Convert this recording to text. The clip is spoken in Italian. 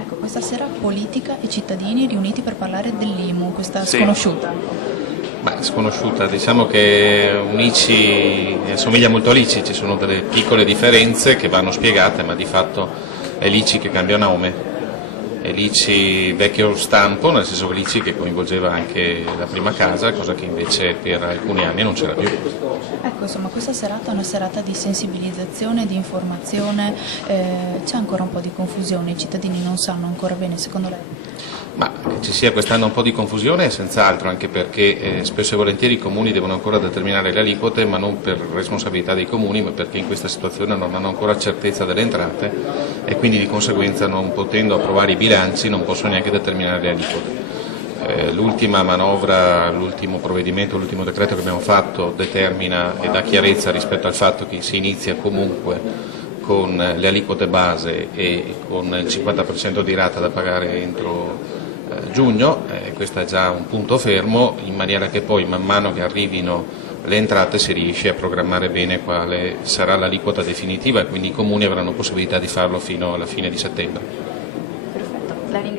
Ecco, questa sera politica e cittadini riuniti per parlare dell'IMU, questa Sì. sconosciuta. Beh, sconosciuta, diciamo che un'ICI somiglia molto all'ICI, ci sono delle piccole differenze che vanno spiegate, ma di fatto è l'ICI che cambia nome, è l'ICI vecchio stampo, nel senso che l'ICI che coinvolgeva anche la prima casa, cosa che invece per alcuni anni non c'era più. Ecco, insomma, questa serata è una serata di sensibilizzazione, di informazione, c'è ancora un po' di confusione, i cittadini non sanno ancora bene, secondo lei? Ma che ci sia quest'anno un po' di confusione è senz'altro, anche perché spesso e volentieri i comuni devono ancora determinare le aliquote, ma non per responsabilità dei comuni, ma perché in questa situazione non hanno ancora certezza delle entrate e quindi di conseguenza, non potendo approvare i bilanci, non possono neanche determinare le aliquote. L'ultima manovra, l'ultimo provvedimento, l'ultimo decreto che abbiamo fatto determina e dà chiarezza rispetto al fatto che si inizia comunque con le aliquote base e con il 50% di rata da pagare entro giugno, questo è già un punto fermo, in maniera che poi man mano che arrivino le entrate si riesce a programmare bene quale sarà l'aliquota definitiva e quindi i comuni avranno possibilità di farlo fino alla fine di settembre. Perfetto, la ringrazio.